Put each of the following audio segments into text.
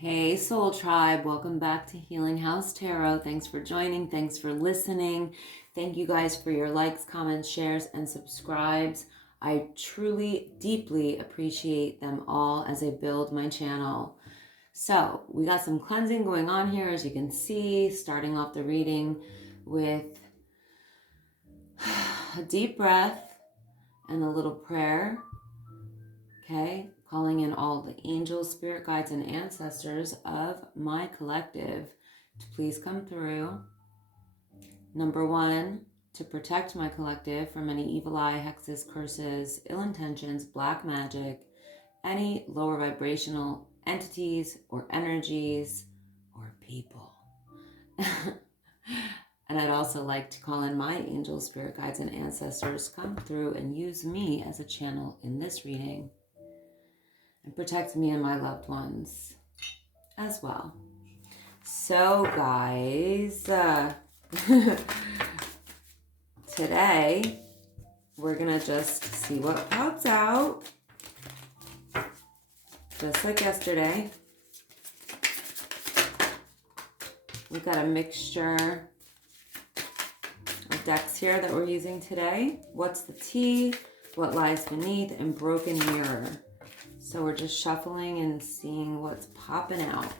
Hey Soul Tribe, welcome back to Healing House Tarot. Thanks for joining, thanks for listening. Thank you guys for your likes, comments, shares, and subscribes. I truly, deeply appreciate them all as I build my channel. So we got some cleansing going on here, as you can see, starting off the reading with a deep breath and a little prayer. Okay, calling in all the angels, spirit guides, and ancestors of my collective to please come through. Number one, to protect my collective from any evil eye, hexes, curses, ill intentions, black magic, any lower vibrational entities or energies or people. And I'd also like to call in my angels, spirit guides, and ancestors come through and use me as a channel in this reading. And protect me and my loved ones as well. So guys, today we're gonna just see what pops out, just like yesterday. We've got a mixture of decks here that we're using today. What's the tea, what lies beneath, and broken mirror. So we're just shuffling and seeing what's popping out.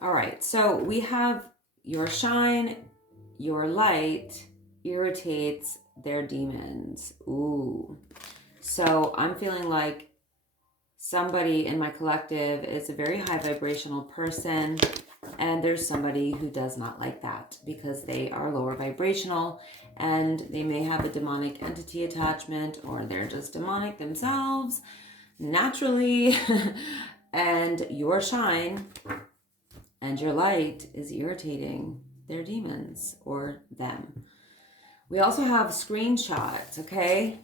All right, so we have your shine, your light irritates their demons. Ooh. So I'm feeling like somebody in my collective is a very high vibrational person. And there's somebody who does not like that because they are lower vibrational and they may have a demonic entity attachment, or they're just demonic themselves naturally. And your shine and your light is irritating their demons or them. We also have screenshots, okay?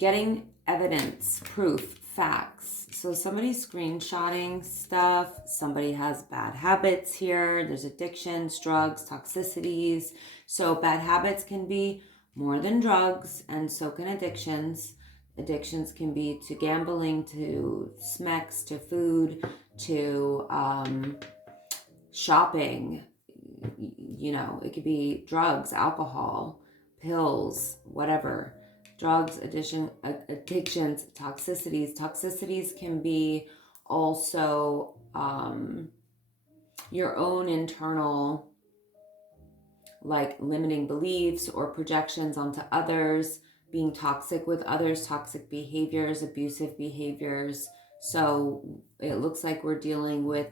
Getting evidence, proof, facts. So somebody's screenshotting stuff. Somebody has bad habits here. There's addictions, drugs, toxicities. So bad habits can be more than drugs, and so can addictions. Addictions can be to gambling, to smecks, to food, to shopping. You know, it could be drugs, alcohol, pills, whatever. Drugs, addictions, toxicities. Toxicities can be also your own internal, like, limiting beliefs or projections onto others, being toxic with others, toxic behaviors, abusive behaviors. So it looks like we're dealing with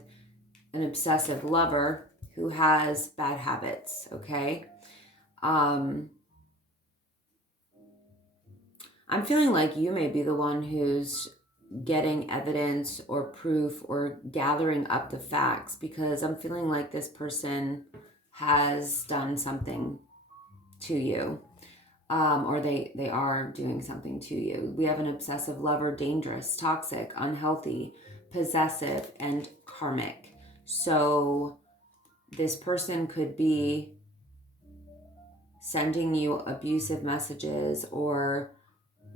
an obsessive lover who has bad habits, okay? I'm feeling like you may be the one who's getting evidence or proof or gathering up the facts, because I'm feeling like this person has done something to you, or they are doing something to you. We have an obsessive lover, dangerous, toxic, unhealthy, possessive, and karmic. So this person could be sending you abusive messages, or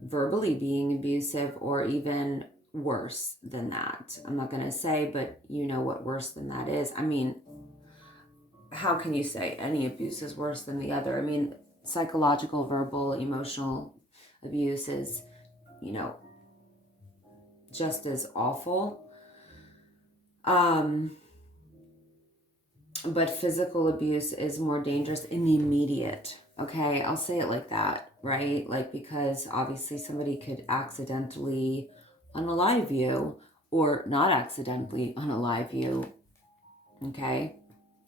verbally being abusive, or even worse than that. I'm not going to say, but you know what worse than that is. I mean, how can you say any abuse is worse than the other? I mean, psychological, verbal, emotional abuse is, you know, just as awful. But physical abuse is more dangerous in the immediate. Okay, I'll say it like that, right? Like, because obviously somebody could accidentally unalive you, or not accidentally unalive you. Okay,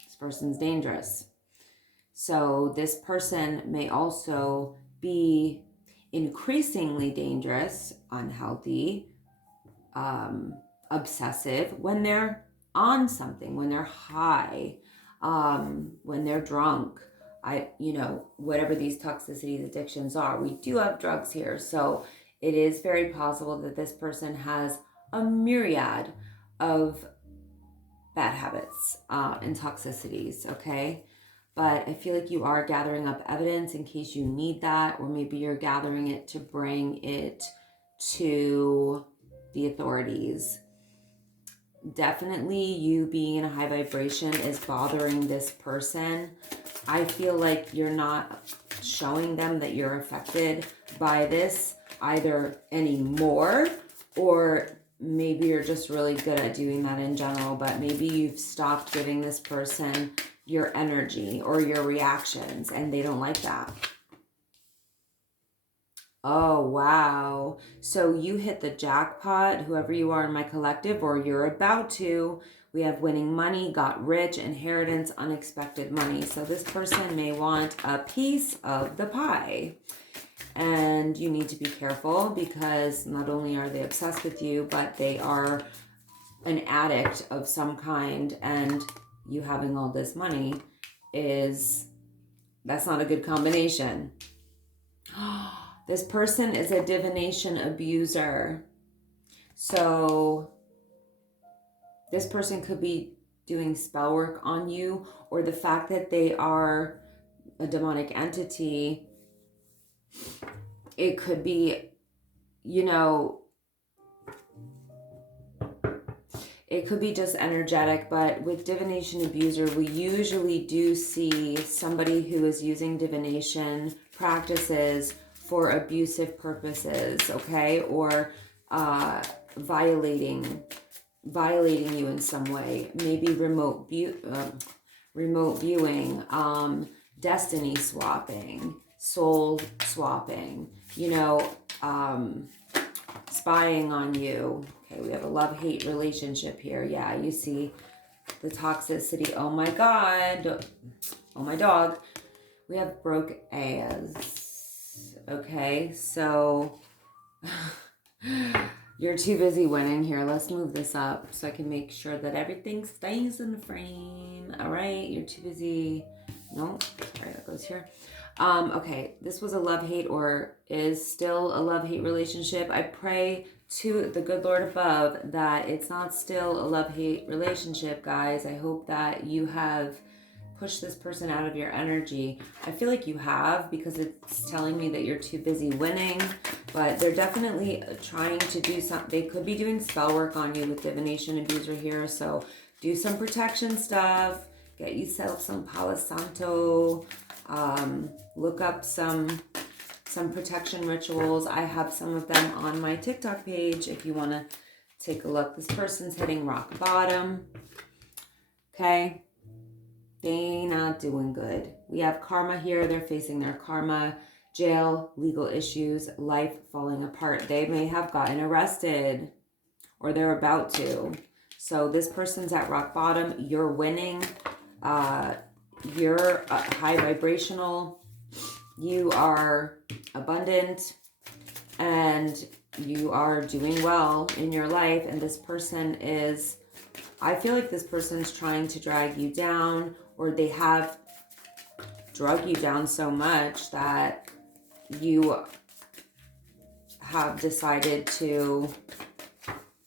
this person's dangerous. So this person may also be increasingly dangerous, unhealthy, obsessive when they're on something, when they're high, when they're drunk. Whatever these toxicities, addictions are. We do have drugs here, so it is very possible that this person has a myriad of bad habits and toxicities, okay? but I feel like you are gathering up evidence in case you need that, or maybe you're gathering it to bring it to the authorities. Definitely you being in a high vibration is bothering this person. I feel like you're not showing them that you're affected by this either anymore, or maybe you're just really good at doing that in general, but maybe you've stopped giving this person your energy or your reactions and they don't like that. Oh, wow. So you hit the jackpot, whoever you are in my collective, or you're about to. We have winning money, got rich, inheritance, unexpected money. So this person may want a piece of the pie. And you need to be careful because not only are they obsessed with you, but they are an addict of some kind. And you having all this money that's not a good combination. This person is a divination abuser. So this person could be doing spell work on you, or the fact that they are a demonic entity, it could be, it could be just energetic. But with divination abuser, we usually do see somebody who is using divination practices for abusive purposes, okay? Or violating you in some way. Maybe remote viewing, destiny swapping, soul swapping, spying on you. Okay, we have a love-hate relationship here. Yeah, you see the toxicity. Oh my God. Oh my dog. We have broke as. Okay, so you're too busy winning here. Let's move this up so I can make sure that everything stays in the frame. All right, you're too busy. Nope. All right, that goes here. Okay, this was a love-hate or is still a love-hate relationship. I pray to the good Lord above that it's not still a love-hate relationship, guys. I hope that you have pushed this person out of your energy. I feel like you have, because it's telling me that you're too busy winning, but they're definitely trying to do something. They could be doing spell work on you with divination abuser here. So do some protection stuff. Get yourself some Palo Santo. Look up some protection rituals. I have some of them on my TikTok page if you want to take a look. This person's hitting rock bottom. Okay. They not doing good. We have karma here. They're facing their karma, jail, legal issues, life falling apart. They may have gotten arrested or they're about to. So this person's at rock bottom. You're winning. You're high vibrational. You are abundant and you are doing well in your life. And this person is, I feel like this person's trying to drag you down, or they have drug you down so much that you have decided to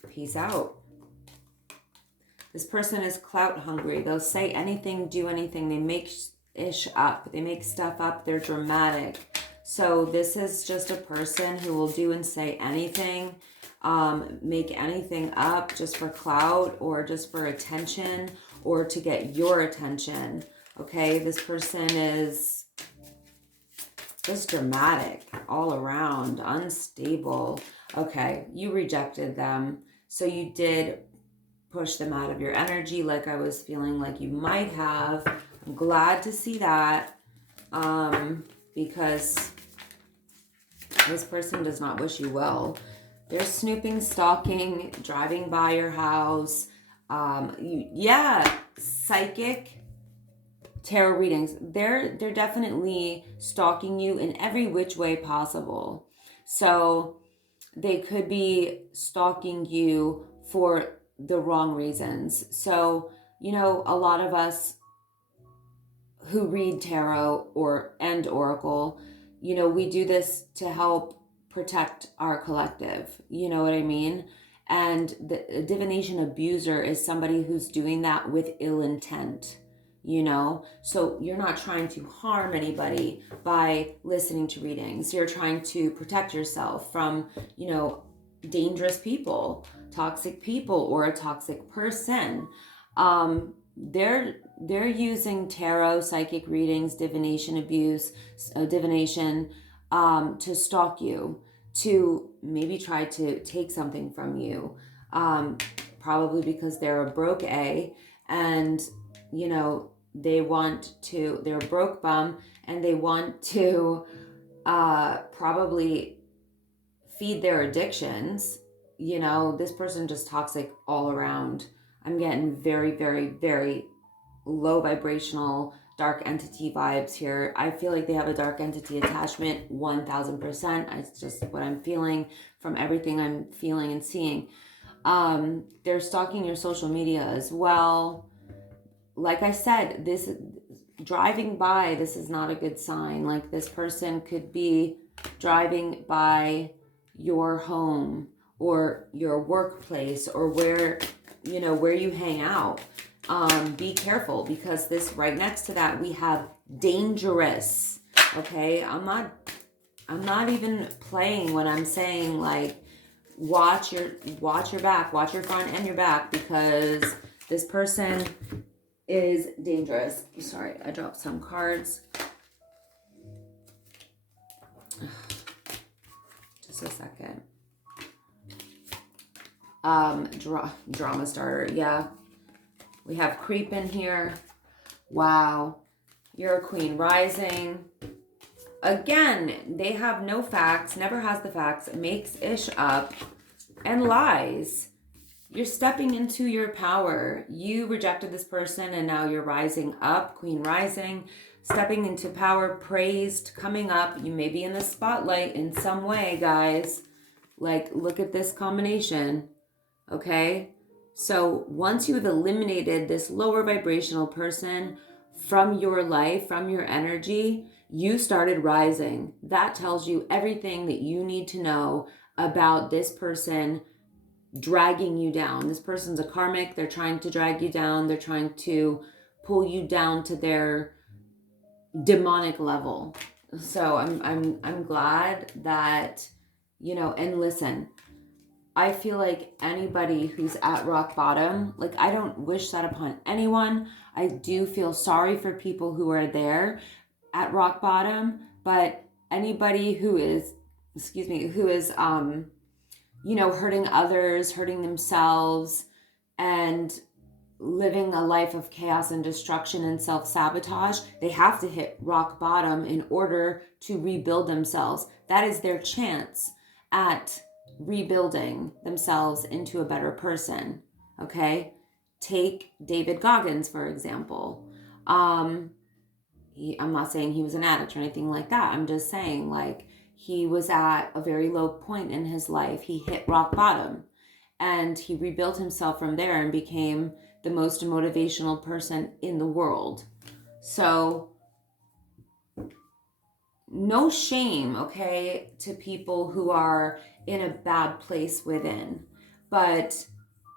peace out. This person is clout hungry. They'll say anything, do anything. They make ish up. They make stuff up. They're dramatic. So this is just a person who will do and say anything, make anything up just for clout or just for attention or to get your attention. Okay, this person is just dramatic all around, unstable. Okay, you rejected them. So you did push them out of your energy like I was feeling like you might have. I'm glad to see that, because this person does not wish you well. They're snooping, stalking, driving by your house. Psychic tarot readings. They're definitely stalking you in every which way possible. So they could be stalking you for the wrong reasons. So, a lot of us who read tarot and oracle, we do this to help protect our collective. You know what I mean? And the divination abuser is somebody who's doing that with ill intent. you know? So you're not trying to harm anybody by listening to readings. You're trying to protect yourself from, you know, dangerous people, toxic people, or a toxic person. They're using tarot, psychic readings, divination to stalk you, to maybe try to take something from you, probably because they're a broke A, and you know they're a broke bum, and they want to probably feed their addictions. You know, this person just toxic all around. I'm getting very, very, very low vibrational dark entity vibes here. I feel like they have a dark entity attachment 1000%. It's just what I'm feeling from everything I'm feeling and seeing. They're stalking your social media as well. Like I said, this driving by, this is not a good sign. Like, this person could be driving by your home or your workplace or where you hang out. Be careful, because this right next to that we have dangerous. Okay, I'm not even playing when I'm saying, like, watch your back, watch your front and your back, because this person is dangerous. Sorry, I dropped some cards. Just a second. Drama starter. Yeah. We have creep in here. Wow. You're a queen rising. Again, they have no facts, never has the facts, makes ish up, and lies. You're stepping into your power. You rejected this person and now you're rising up, queen rising, stepping into power, praised, coming up. You may be in the spotlight in some way, guys. Like, look at this combination, okay? So once you have eliminated this lower vibrational person from your life, from your energy, you started rising. That tells you everything that you need to know about this person dragging you down. This person's a karmic. They're trying to drag you down. They're trying to pull you down to their demonic level. So I'm glad that, you know, and listen, I feel like anybody who's at rock bottom, like, I don't wish that upon anyone. I do feel sorry for people who are there at rock bottom, but anybody who is, you know, hurting others, hurting themselves, and living a life of chaos and destruction and self-sabotage, they have to hit rock bottom in order to rebuild themselves. That is their chance at rebuilding themselves into a better person, okay? Take David Goggins, for example. I'm not saying he was an addict or anything like that. I'm just saying, like, he was at a very low point in his life. He hit rock bottom and he rebuilt himself from there and became the most motivational person in the world. So no shame, okay, to people who are in a bad place within. But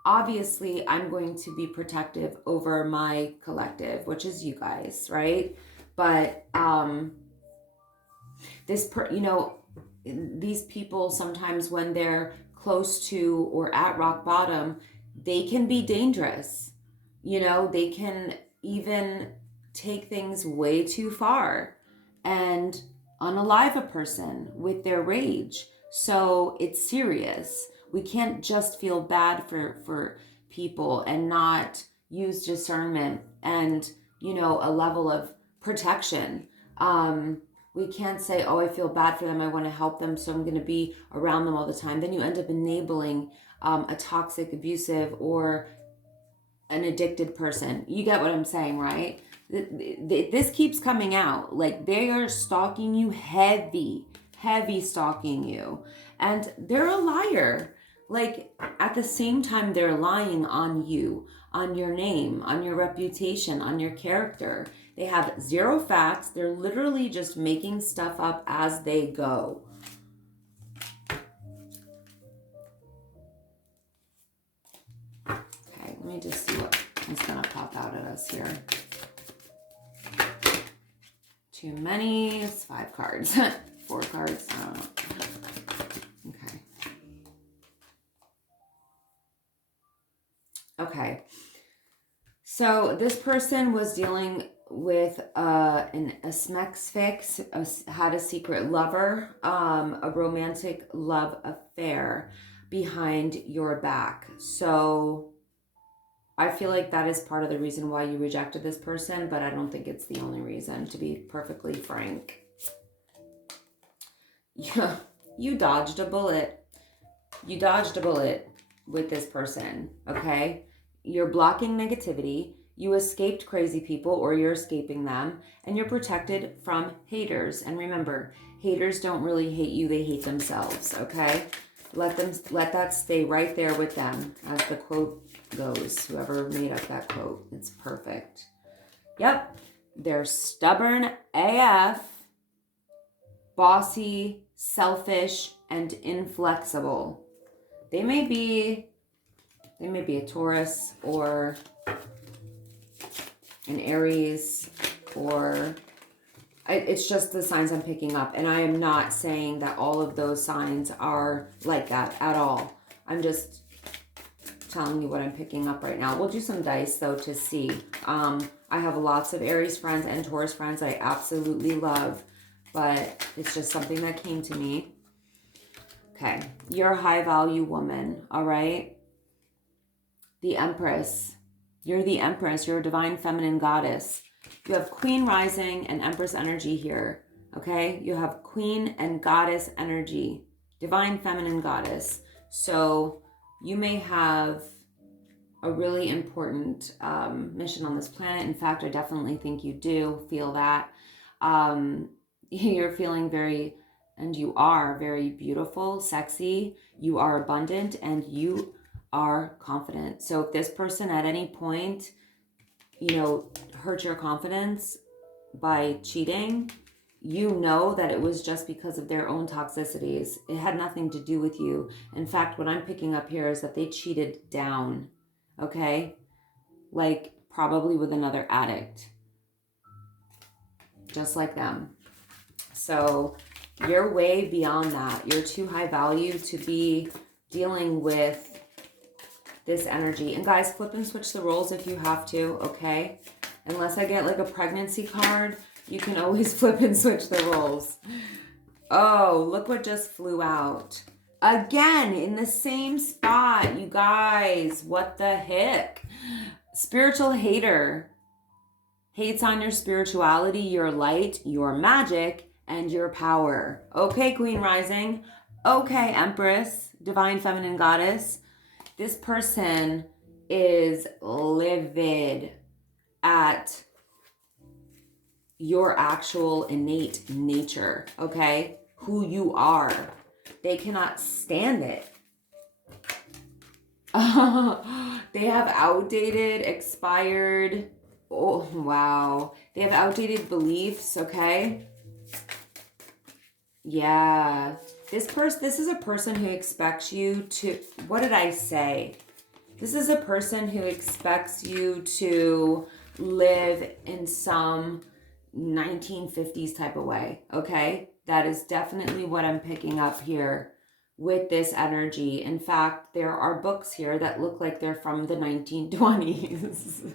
obviously I'm going to be protective over my collective, which is you guys, right? But these people, sometimes when they're close to or at rock bottom, they can be dangerous. You know, they can even take things way too far and unalive a person with their rage. So it's serious. We can't just feel bad for people and not use discernment and, you know, a level of protection. We can't say, oh, I feel bad for them, I want to help them, so I'm going to be around them all the time. Then you end up enabling a toxic, abusive, or an addicted person. You get what I'm saying, right? This keeps coming out. Like, they are stalking you heavy stalking you. And they're a liar. Like, at the same time, they're lying on you, on your name, on your reputation, on your character. They have zero facts. They're literally just making stuff up as they go. Okay, let me just see what is going to pop out at us here. too many. It's 5 cards. 4 cards. I don't know. Okay. Okay. So this person was dealing with a smex fix, had a secret lover, a romantic love affair behind your back. So I feel like that is part of the reason why you rejected this person, but I don't think it's the only reason, to be perfectly frank. Yeah, you dodged a bullet. You dodged a bullet with this person, okay? You're blocking negativity. You escaped crazy people, or you're escaping them, and you're protected from haters. And remember, haters don't really hate you, they hate themselves, okay? Let that stay right there with them, as the quote goes. Whoever made up that quote, it's perfect. Yep, they're stubborn AF, bossy, selfish, and inflexible. They may be a Taurus or an Aries, or it's just the signs I'm picking up. And I am not saying that all of those signs are like that at all. I'm just telling you what I'm picking up right now. We'll do some dice though to see. I have lots of Aries friends and Taurus friends I absolutely love, but it's just something that came to me. Okay, you're a high value woman, all right? The Empress. You're the Empress. You're a divine feminine goddess. You have Queen rising and Empress energy here, okay? You have Queen and Goddess energy, divine feminine goddess. So you may have a really important mission on this planet. In fact, I definitely think you do feel that. You're feeling very, and you are very beautiful, sexy. You are abundant, and you are confident. So if this person at any point, hurt your confidence by cheating, you know that it was just because of their own toxicities. It had nothing to do with you. In fact, what I'm picking up here is that they cheated down, okay? Like probably with another addict, just like them. So you're way beyond that. You're too high value to be dealing with this energy. And guys, flip and switch the roles if you have to, okay? Unless I get like a pregnancy card, you can always flip and switch the roles. Oh, look what just flew out. Again, in the same spot, you guys. What the heck? Spiritual hater. Hates on your spirituality, your light, your magic, and your power. Okay, Queen Rising. Okay, Empress, divine feminine goddess. This person is livid at your actual innate nature, okay? Who you are. They cannot stand it. They have outdated, expired, oh, wow. They have outdated beliefs, okay? Yeah. This is a person who expects you to, what did I say? This is a person who expects you to live in some 1950s type of way, okay? That is definitely what I'm picking up here with this energy. In fact, there are books here that look like they're from the 1920s.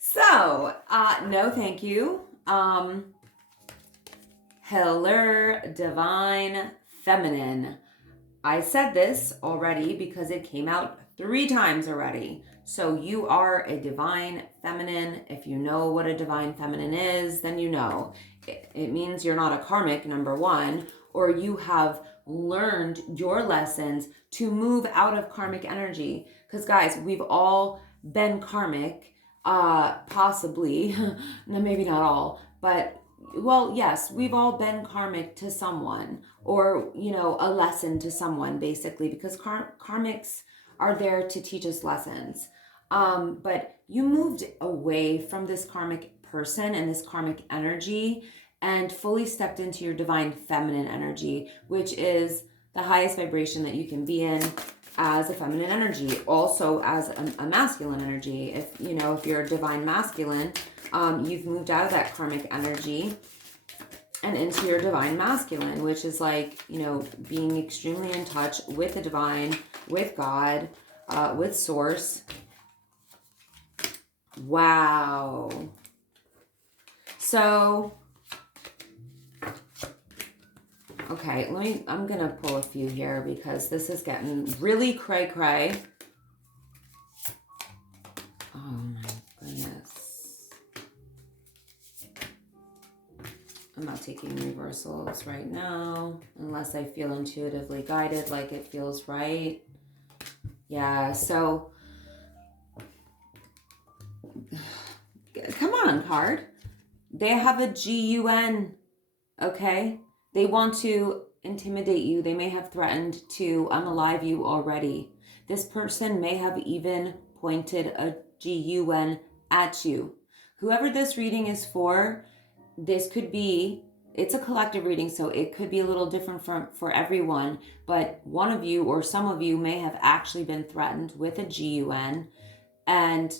So, no thank you. Healer, divine feminine. I said this already because it came out 3 times already. So you are a divine feminine. If you know what a divine feminine is, then you know. It means you're not a karmic, number 1, or you have learned your lessons to move out of karmic energy. Because guys, we've all been karmic, possibly, no, maybe not all, but well, yes, we've all been karmic to someone, or, a lesson to someone, basically, because karmics are there to teach us lessons. But you moved away from this karmic person and this karmic energy and fully stepped into your divine feminine energy, which is the highest vibration that you can be in as a feminine energy, also as a masculine energy. If you're a divine masculine, You've moved out of that karmic energy and into your divine masculine, which is like, you know, being extremely in touch with the divine, with God, with source. Wow. So, okay, I'm going to pull a few here because this is getting really cray-cray. Oh my goodness. I'm not taking reversals right now unless I feel intuitively guided, like it feels right. Yeah, so come on, card. They have a GUN, okay? They want to intimidate you. They may have threatened to unalive you already. This person may have even pointed a GUN at you. Whoever this reading is for, this could be, it's a collective reading, so it could be a little different for everyone, but one of you or some of you may have actually been threatened with a GUN, and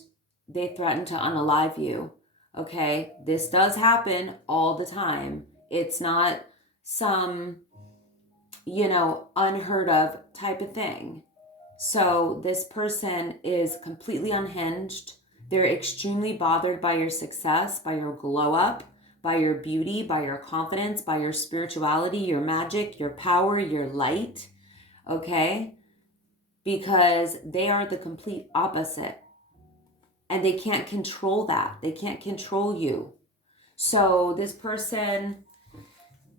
they threatened to unalive you. Okay, this does happen all the time. It's not some, you know, unheard of type of thing. So this person is completely unhinged. They're extremely bothered by your success, by your glow up, by your beauty, by your confidence, by your spirituality, your magic, your power, your light. Okay? Because they are the complete opposite. And they can't control that. They can't control you. So this person,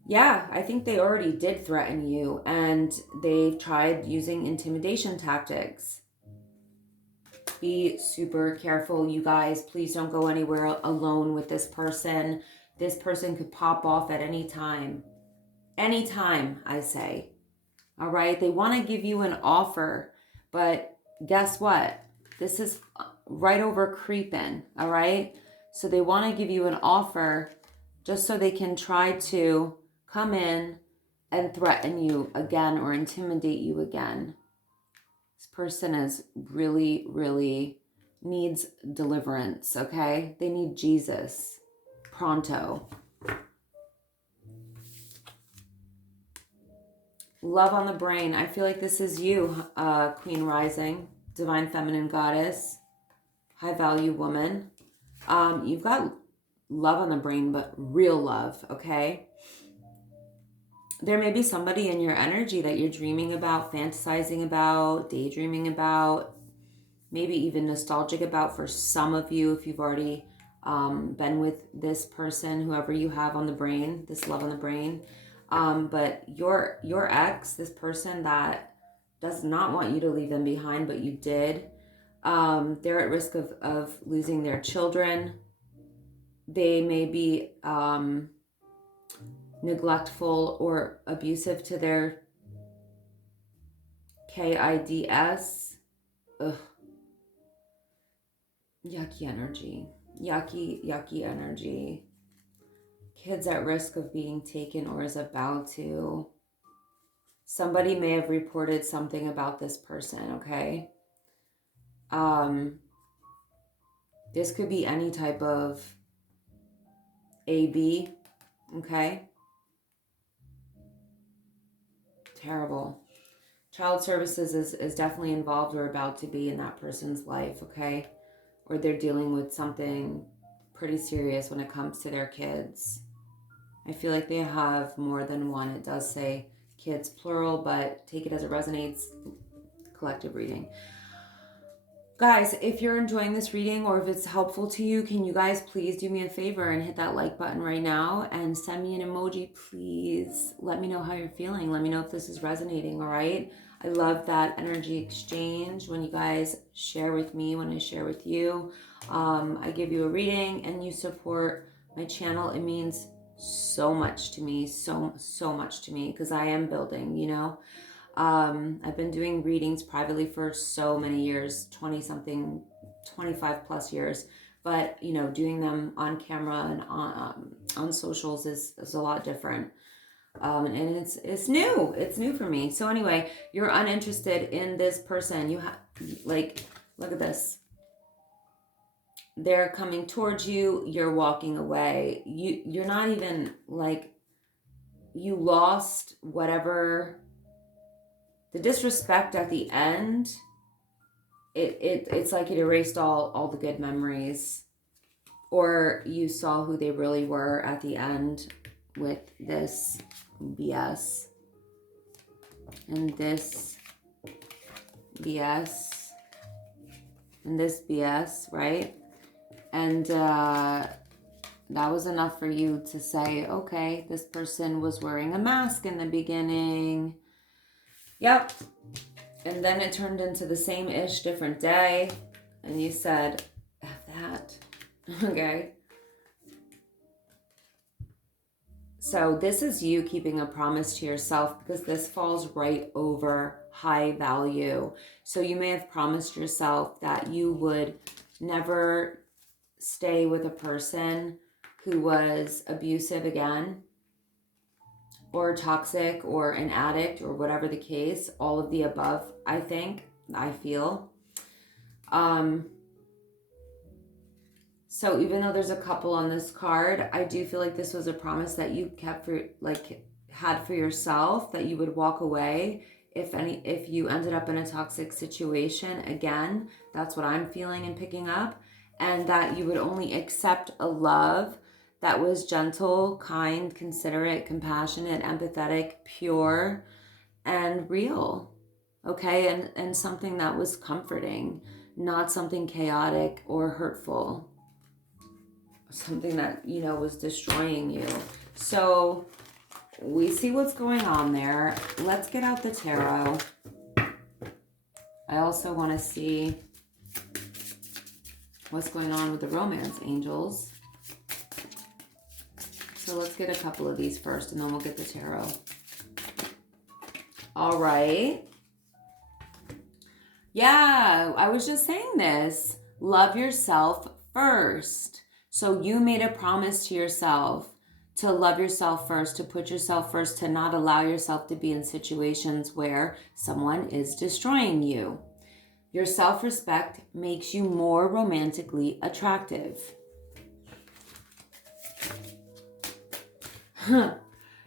yeah, I think they already did threaten you, and they've tried using intimidation tactics. Be super careful, you guys. Please don't go anywhere alone with this person. This person could pop off at any time. Anytime, I say. All right? They want to give you an offer, but guess what? This is right over creeping, all right? So they want to give you an offer just so they can try to come in and threaten you again or intimidate you again. This person is really, really needs deliverance, okay? They need Jesus pronto. Love on the brain. I feel like this is you, Queen Rising, Divine Feminine Goddess, high value woman. You've got love on the brain, but real love, okay? There may be somebody in your energy that you're dreaming about, fantasizing about, daydreaming about, maybe even nostalgic about for some of you if you've already been with this person, whoever you have on the brain, this love on the brain. But your ex, this person that does not want you to leave them behind, but you did, they're at risk of losing their children. They may be neglectful or abusive to their kids. Ugh. Yucky energy. Yucky energy. Kids at risk of being taken or is about to. Somebody may have reported something about this person, okay? This could be any type of AB, okay? Terrible. Child services is definitely involved or about to be in that person's life, okay? Or they're dealing with something pretty serious when it comes to their kids. I feel like they have more than one. It does say kids plural, but take it as it resonates. Collective reading. Guys, if you're enjoying this reading or if it's helpful to you, can you guys please do me a favor and hit that like button right now and send me an emoji, please. Let me know how you're feeling. Let me know if this is resonating, all right? I love that energy exchange when you guys share with me, when I share with you. I give you a reading and you support my channel. It means so much to me, so much to me, because I am building, you know. I've been doing readings privately for so many years, 20 25 plus years, but you know, doing them on camera and on socials is a lot different. And it's new for me. So anyway, you're uninterested in this person. You have, like, look at this. they're coming towards you, you're walking away. You're not even like, you lost whatever, the disrespect at the end, it's like it erased all the good memories, or you saw who they really were at the end with this BS and this BS and this BS, right? And that was enough for you to say, okay, this person was wearing a mask in the beginning. Yep. And then it turned into the same-ish, different day. And you said, F that. Okay. So this is you keeping a promise to yourself, because this falls right over high value. So you may have promised yourself that you would never stay with a person who was abusive again, or toxic, or an addict, or whatever the case, all of the above, I feel. So even though there's a couple on this card, I do feel like this was a promise that you kept had for yourself, that you would walk away if you ended up in a toxic situation again. That's what I'm feeling and picking up. And that you would only accept a love that was gentle, kind, considerate, compassionate, empathetic, pure, and real. Okay? And something that was comforting, not something chaotic or hurtful. Something that, was destroying you. So we see what's going on there. Let's get out the tarot. I also want to see what's going on with the romance angels. So let's get a couple of these first, and then we'll get the tarot. All right. Yeah, I was just saying this. Love yourself first. So you made a promise to yourself to love yourself first, to put yourself first, to not allow yourself to be in situations where someone is destroying you. Your self-respect makes you more romantically attractive.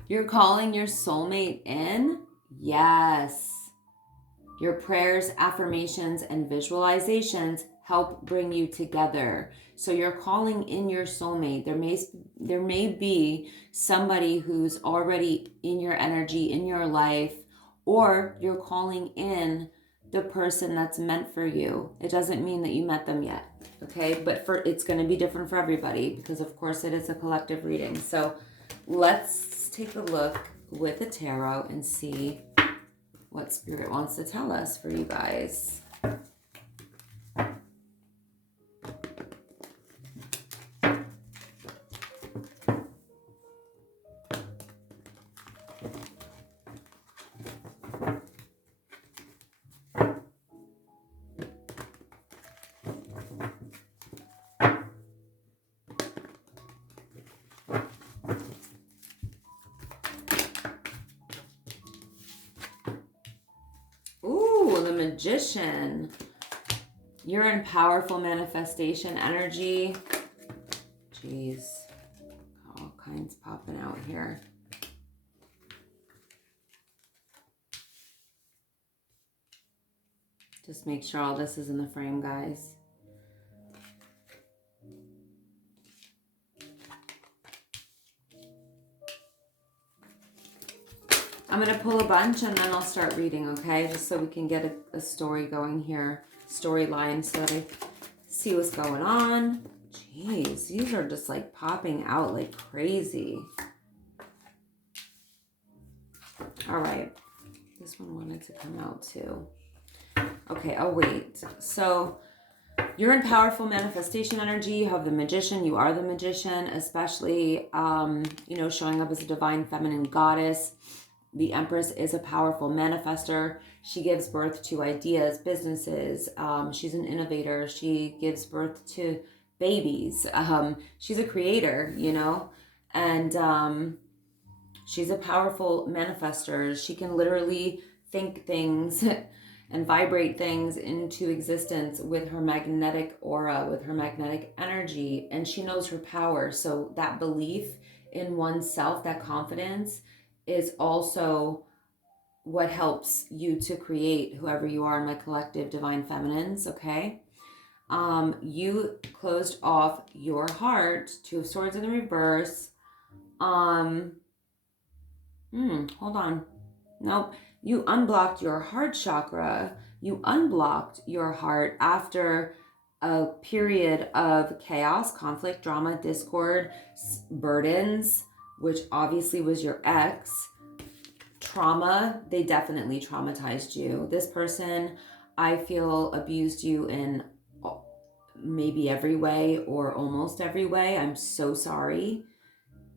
You're calling your soulmate in? Yes. Your prayers, affirmations, and visualizations help bring you together. So you're calling in your soulmate. There may be somebody who's already in your energy, in your life, or you're calling in the person that's meant for you. It doesn't mean that you met them yet, okay? But it's going to be different for everybody, because of course it is a collective reading. So let's take a look with the tarot and see what Spirit wants to tell us for you guys. Magician. You're in powerful manifestation energy. Jeez. All kinds popping out here. Just make sure all this is in the frame, guys. I'm going to pull a bunch and then I'll start reading, okay? Just so we can get a story going here, storyline, so that I see what's going on. Jeez, these are just like popping out like crazy. All right. This one wanted to come out too. Okay, I'll wait. So you're in powerful manifestation energy. You have the Magician. You are the Magician, especially, showing up as a divine feminine goddess. The Empress is a powerful manifester. She gives birth to ideas, businesses. She's an innovator. She gives birth to babies. She's a creator, and she's a powerful manifester. She can literally think things and vibrate things into existence with her magnetic aura, with her magnetic energy, and she knows her power. So that belief in oneself, that confidence, is also what helps you to create whoever you are in my collective divine feminines, okay? You closed off your heart, Two of Swords in the reverse. Hold on. Nope. You unblocked your heart chakra. You unblocked your heart after a period of chaos, conflict, drama, discord, burdens, which obviously was your ex. Trauma, they definitely traumatized you. This person, I feel, abused you in maybe every way or almost every way. I'm so sorry,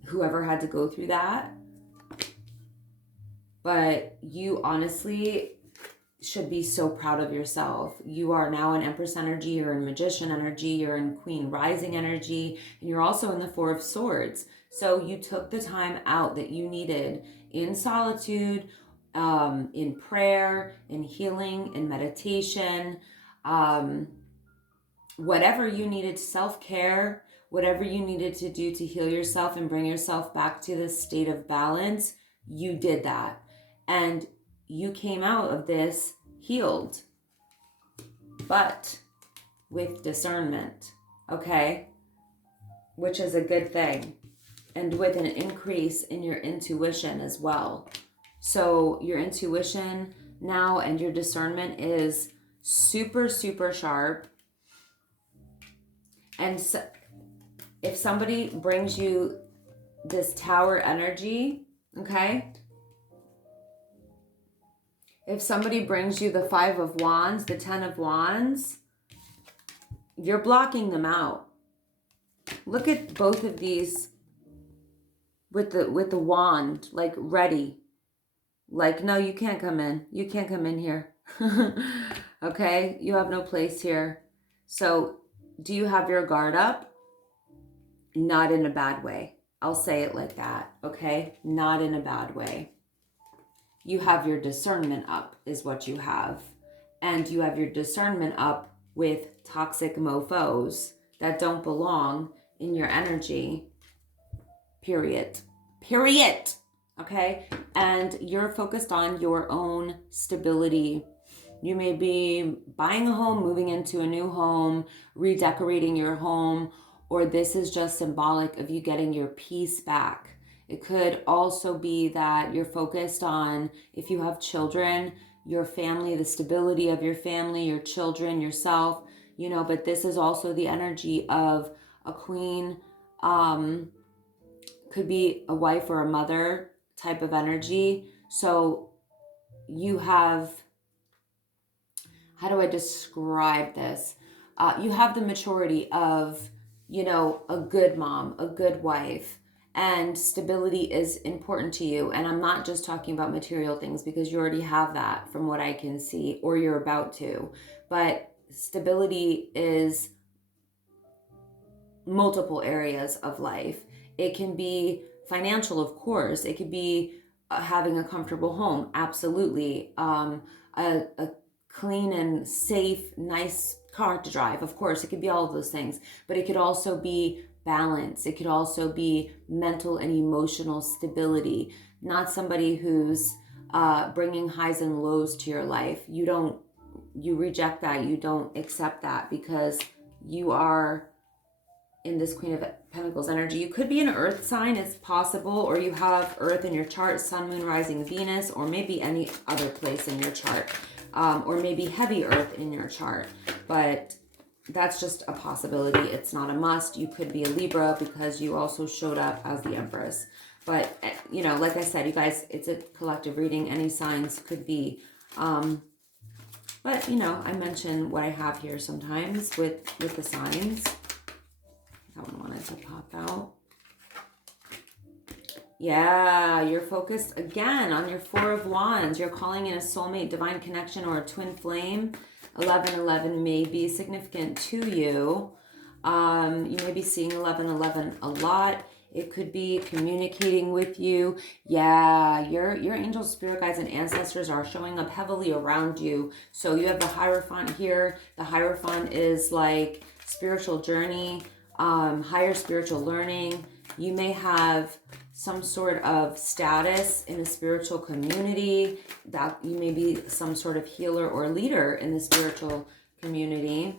whoever had to go through that. But you honestly should be so proud of yourself. You are now in Empress energy, you're in Magician energy, you're in Queen Rising energy, and you're also in the Four of Swords. So you took the time out that you needed in solitude, in prayer, in healing, in meditation, whatever you needed, self-care, whatever you needed to do to heal yourself and bring yourself back to this state of balance, you did that. And you came out of this healed, but with discernment, okay? Which is a good thing. And with an increase in your intuition as well. So your intuition now and your discernment is super, super sharp. And so if somebody brings you this Tower energy, okay? If somebody brings you the Five of Wands, the Ten of Wands, you're blocking them out. Look at both of these with the wand, like ready. Like, no, you can't come in. You can't come in here. Okay? You have no place here. So, do you have your guard up? Not in a bad way. I'll say it like that, okay? Not in a bad way. You have your discernment up is what you have. And you have your discernment up with toxic mofos that don't belong in your energy. Period. Period. Okay? And you're focused on your own stability. You may be buying a home, moving into a new home, redecorating your home, or this is just symbolic of you getting your peace back. It could also be that you're focused on, if you have children, your family, the stability of your family, your children, yourself, you know, but this is also the energy of a queen, could be a wife or a mother type of energy. So you have, how do I describe this? You have the maturity of, you know, a good mom, a good wife, and stability is important to you. And I'm not just talking about material things because you already have that from what I can see, or you're about to. But stability is multiple areas of life. It can be financial, of course. It could be having a comfortable home, absolutely. A clean and safe, nice car to drive, of course. It could be all of those things. But it could also be balance. It could also be mental and emotional stability. Not somebody who's bringing highs and lows to your life. You reject that. You don't accept that because you are in this Queen of Pentacles energy. You could be an earth sign, it's possible, or you have earth in your chart, sun, moon, rising, Venus, or maybe any other place in your chart, or maybe heavy earth in your chart. But that's just a possibility. It's not a must. You could be a Libra because you also showed up as the Empress. But, you know, like I said, you guys, it's a collective reading. Any signs could be. But, you know, I mention what I have here sometimes with the signs. That one wanted to pop out. Yeah, you're focused again on your Four of Wands. You're calling in a soulmate, divine connection, or a twin flame. 1111 may be significant to you. You may be seeing 1111 a lot. It could be communicating with you. Yeah, your angels, spirit guides, and ancestors are showing up heavily around you. So you have the Hierophant here. The Hierophant is like spiritual journey, higher spiritual learning. You may have some sort of status in a spiritual community. That you may be some sort of healer or leader in the spiritual community.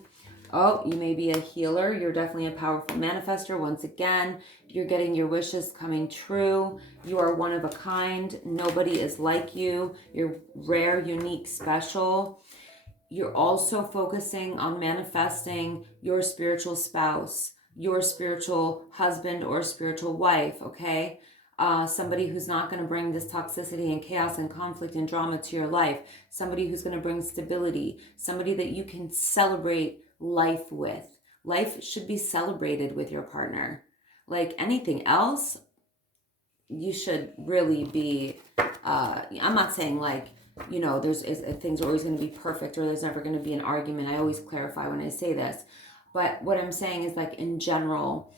Oh, you may be a healer. You're definitely a powerful manifester. Once again, you're getting your wishes coming true. You are one of a kind. Nobody is like you. You're rare, unique, special. You're also focusing on manifesting your spiritual spouse, your spiritual husband or spiritual wife, okay? Somebody who's not going to bring this toxicity and chaos and conflict and drama to your life. Somebody who's going to bring stability. Somebody that you can celebrate life with. Life should be celebrated with your partner. Like anything else, you should really be, I'm not saying like, you know, things are always going to be perfect or there's never going to be an argument. I always clarify when I say this. But what I'm saying is like in general,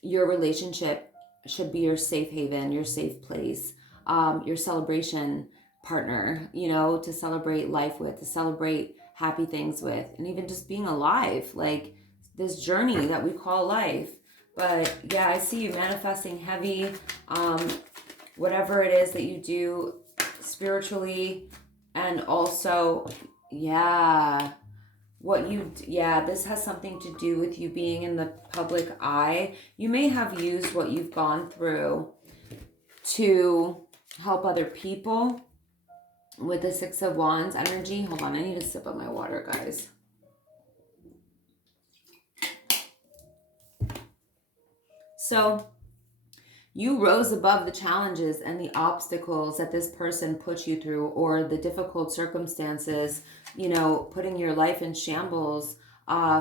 your relationship should be your safe haven, your safe place, your celebration partner, you know, to celebrate life with, to celebrate happy things with, and even just being alive, like this journey that we call life. But yeah, I see you manifesting heavy, whatever it is that you do spiritually, and also, yeah, this has something to do with you being in the public eye. You may have used what you've gone through to help other people with the Six of Wands energy. Hold on, I need to sip of my water, guys. So you rose above the challenges and the obstacles that this person put you through, or the difficult circumstances, you know, putting your life in shambles,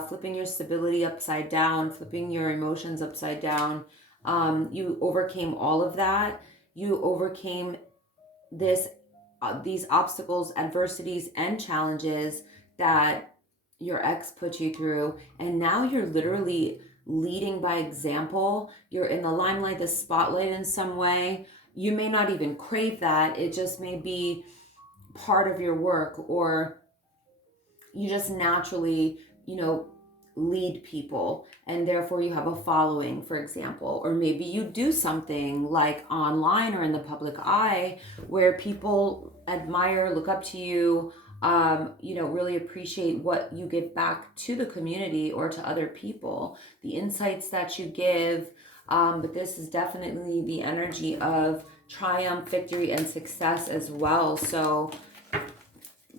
flipping your stability upside down, flipping your emotions upside down. You overcame all of that. You overcame these obstacles, adversities, and challenges that your ex put you through. And now you're literally leading by example. You're in the limelight, the spotlight in some way. You may not even crave that. It just may be part of your work, or you just naturally, you know, lead people, and therefore you have a following, for example. Or maybe you do something like online or in the public eye where people admire, look up to you, you know, really appreciate what you give back to the community or to other people, the insights that you give. But this is definitely the energy of triumph, victory, and success as well. So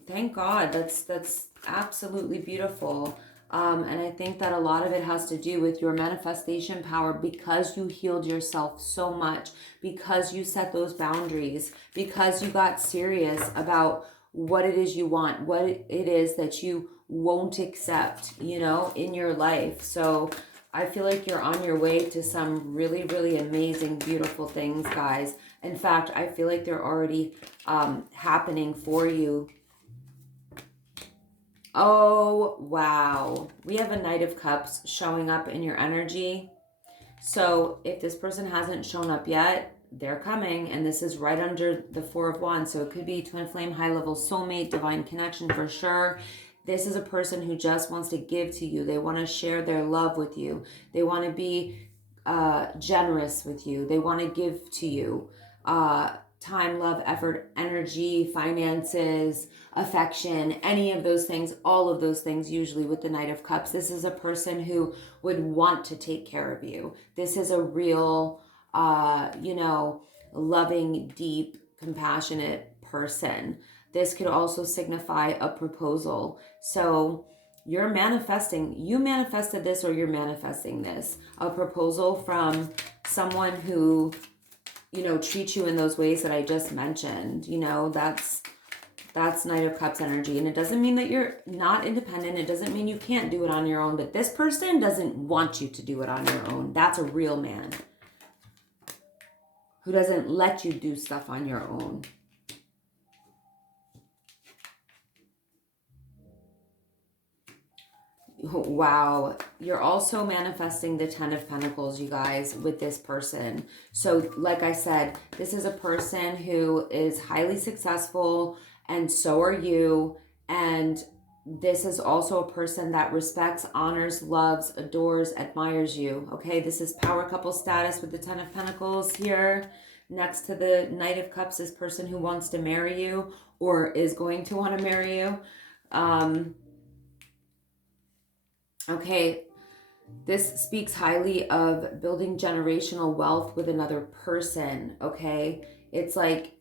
thank God. That's absolutely beautiful. And I think that a lot of it has to do with your manifestation power, because you healed yourself so much, because you set those boundaries, because you got serious about what it is you want, what it is that you won't accept, you know, in your life. So I feel like you're on your way to some really, really amazing, beautiful things, guys. In fact, I feel like they're already happening for you. Oh, wow. We have a Knight of Cups showing up in your energy. So if this person hasn't shown up yet, they're coming. And this is right under the Four of Wands. So it could be twin flame, high level soulmate, divine connection for sure. This is a person who just wants to give to you. They want to share their love with you. They want to be generous with you. They want to give to you. Time, love, effort, energy, finances, affection, any of those things, all of those things, usually with the Knight of Cups. This is a person who would want to take care of you. This is a real, you know, loving, deep, compassionate person. This could also signify a proposal. So you're manifesting, you manifested this, or you're manifesting this, a proposal from someone who, you know, treat you in those ways that I just mentioned. You know, that's Knight of Cups energy. And it doesn't mean that you're not independent. It doesn't mean you can't do it on your own. But this person doesn't want you to do it on your own. That's a real man who doesn't let you do stuff on your own. Wow. You're also manifesting the 10 of Pentacles, you guys, with this person. So like I said, this is a person who is highly successful, and so are you. And this is also a person that respects, honors, loves, adores, admires you. Okay, this is power couple status with the 10 of Pentacles here. Next to the Knight of Cups, this person who wants to marry you or is going to want to marry you. Okay, this speaks highly of building generational wealth with another person, okay? It's like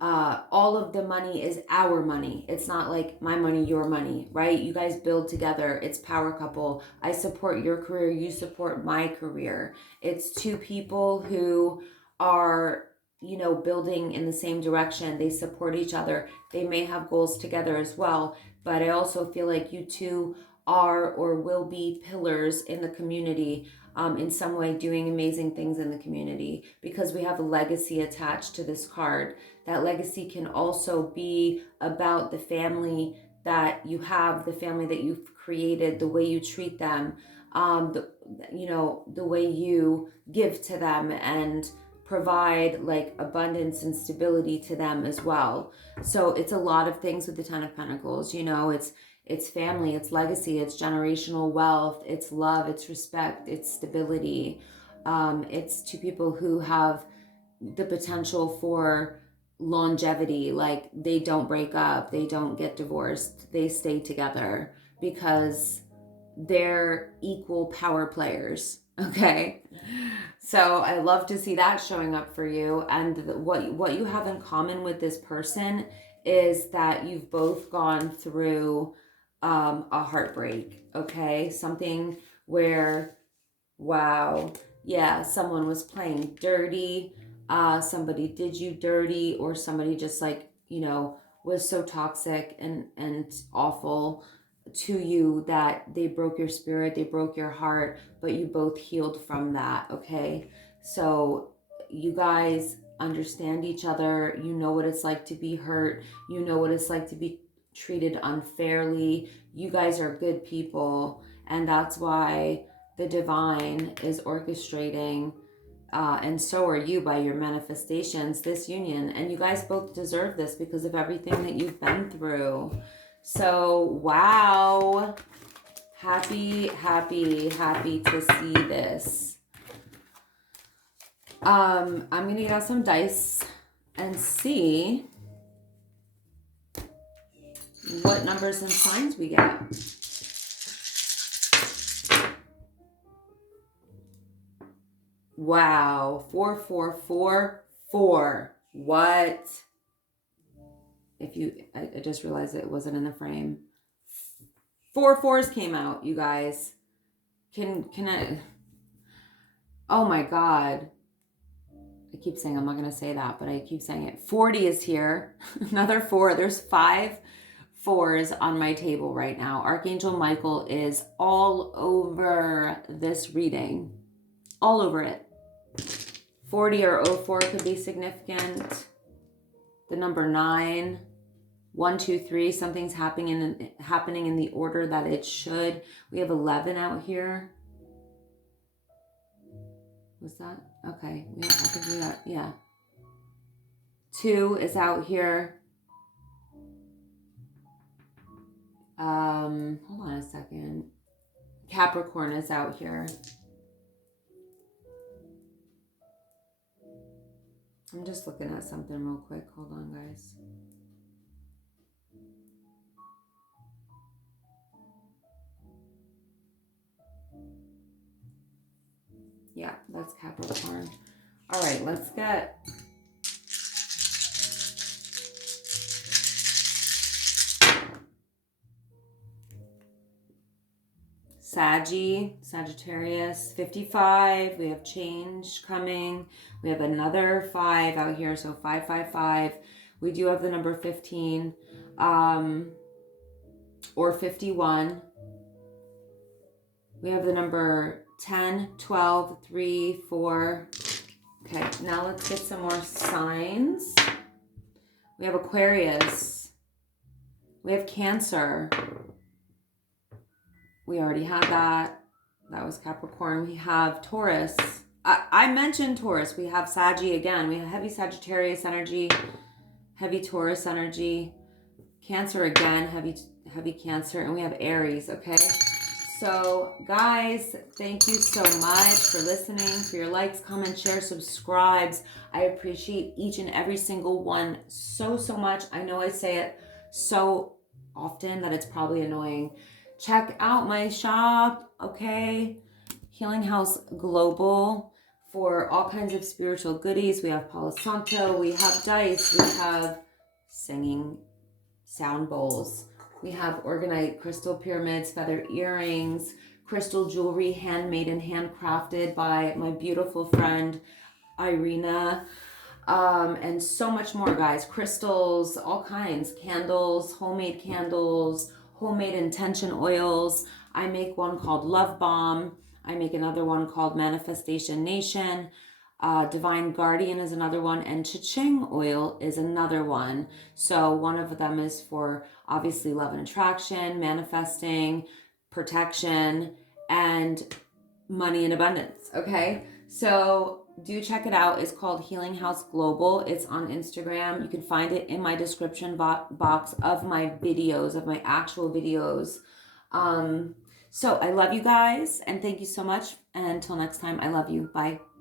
all of the money is our money. It's not like my money, your money, right? You guys build together. It's power couple. I support your career. You support my career. It's two people who are, you know, building in the same direction. They support each other. They may have goals together as well, but I also feel like you two are or will be pillars in the community, in some way, doing amazing things in the community, because we have a legacy attached to this card. That legacy can also be about the family that you have, the family that you've created, the way you treat them, the way you give to them and provide like abundance and stability to them as well. So it's a lot of things with the 10 of Pentacles. You know, it's family, it's legacy, it's generational wealth, it's love, it's respect, it's stability. It's two people who have the potential for longevity. Like, they don't break up, they don't get divorced, they stay together because they're equal power players. Okay, so I love to see that showing up for you. And what you have in common with this person is that you've both gone through a heartbreak. Okay, something where, wow, yeah, someone was playing dirty, somebody did you dirty, or somebody just like, you know, was so toxic and awful to you that they broke your spirit, they broke your heart, but you both healed from that. Okay, so you guys understand each other. You know what it's like to be hurt. You know what it's like to be treated unfairly. You guys are good people, and that's why the divine is orchestrating, and so are you by your manifestations, this union. And you guys both deserve this because of everything that you've been through. So, wow. Happy to see this. I'm going to get out some dice and see what numbers and signs we get. Wow, 4, 4, 4, 4. What? I just realized it wasn't in the frame. 4 fours came out, you guys. Can I? Oh my God. I keep saying I'm not going to say that, but I keep saying it. 40 is here. Another 4. There's 5 4s on my table right now. Archangel Michael is all over this reading. All over it. 40 or 04 could be significant. The number 9, 1, 2, 3, something's happening in the order that it should. We have 11 out here. Was that? Okay. I think we got, yeah. 2 is out here. Hold on a second. Capricorn is out here. I'm just looking at something real quick. Hold on, guys. Yeah, that's Capricorn. All right, let's get... Sagittarius, 55. We have change coming. We have another 5 out here, so 5, 5, 5. We do have the number 15, or 51. We have the number 10, 12, 3, 4. Okay, now let's get some more signs. We have Aquarius. We have Cancer. We already had that. That was Capricorn. We have Taurus. I mentioned Taurus. We have Saggy again. We have heavy Sagittarius energy, heavy Taurus energy, Cancer again, heavy Cancer, and we have Aries, okay? So, guys, thank you so much for listening, for your likes, comments, shares, subscribes. I appreciate each and every single one so, so much. I know I say it so often that it's probably annoying. Check out my shop, okay? Healing House Global for all kinds of spiritual goodies. We have Palo Santo, we have dice, we have singing sound bowls. We have organite crystal pyramids, feather earrings, crystal jewelry, handmade and handcrafted by my beautiful friend, Irina, and so much more, guys. Crystals, all kinds, candles, homemade intention oils. I make one called Love Bomb. I make another one called Manifestation Nation. Divine Guardian is another one, and Cha-Ching oil is another one. So one of them is for obviously love and attraction, manifesting, protection, and money and abundance, okay? So do check it out. It's called Healing House Global. It's on Instagram. You can find it in my description box of my videos, of my actual videos. So I love you guys, and thank you so much. And until next time, I love you. Bye.